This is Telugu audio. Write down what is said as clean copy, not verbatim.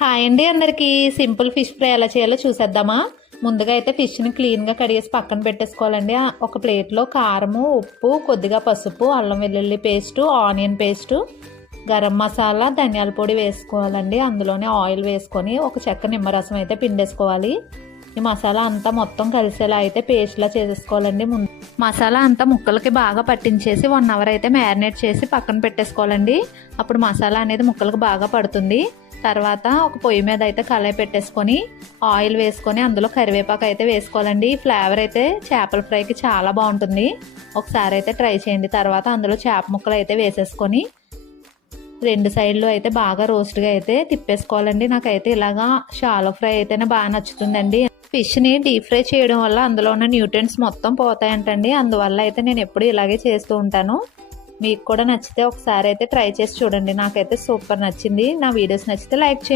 హాయ్ అండి, అందరికీ సింపుల్ ఫిష్ ఫ్రై ఎలా చేయాలో చూసేద్దామా. ముందుగా అయితే ఫిష్ని క్లీన్గా కడిగేసి పక్కన పెట్టేసుకోవాలండి. ఒక ప్లేట్లో కారము, ఉప్పు, కొద్దిగా పసుపు, అల్లం వెల్లుల్లి paste, onion paste, garam masala, ధనియాల పొడి వేసుకోవాలండి. అందులోనే ఆయిల్ వేసుకొని ఒక చెక్క నిమ్మరసం అయితే పిండేసుకోవాలి. ఈ మసాలా అంతా మొత్తం కలిసేలా అయితే పేస్ట్లా చేసేసుకోవాలండి. మసాలా అంతా ముక్కలకి బాగా పట్టించేసి 1 అవర్ అయితే మ్యారినేట్ చేసి పక్కన పెట్టేసుకోవాలండి. అప్పుడు మసాలా అనేది ముక్కలకు బాగా పడుతుంది. తర్వాత ఒక పొయ్యి మీద అయితే కళాయి పెట్టేసుకొని ఆయిల్ వేసుకొని అందులో కరివేపాకు అయితే వేసుకోవాలండి. ఫ్లేవర్ అయితే చేపల ఫ్రైకి చాలా బాగుంటుంది. ఒకసారి అయితే ట్రై చేయండి. తర్వాత అందులో చేప ముక్కలు అయితే వేసేసుకొని 2 సైడ్లు అయితే బాగా రోస్ట్గా అయితే తిప్పేసుకోవాలండి. నాకైతే ఇలాగా షాలో ఫ్రై అయితేనే బాగా నచ్చుతుందండి. ఫిష్ని డీప్ ఫ్రై చేయడం వల్ల అందులో ఉన్న న్యూట్రియంట్స్ మొత్తం పోతాయంటండి. అందువల్ల అయితే నేను ఎప్పుడు ఇలాగే చేస్తూ ఉంటాను. మీకు కూడా నచ్చితే ఒకసారి అయితే ట్రై చేసి చూడండి. నాకైతే సూపర్ నచ్చింది. నా వీడియోస్ నచ్చితే లైక్ చేయండి.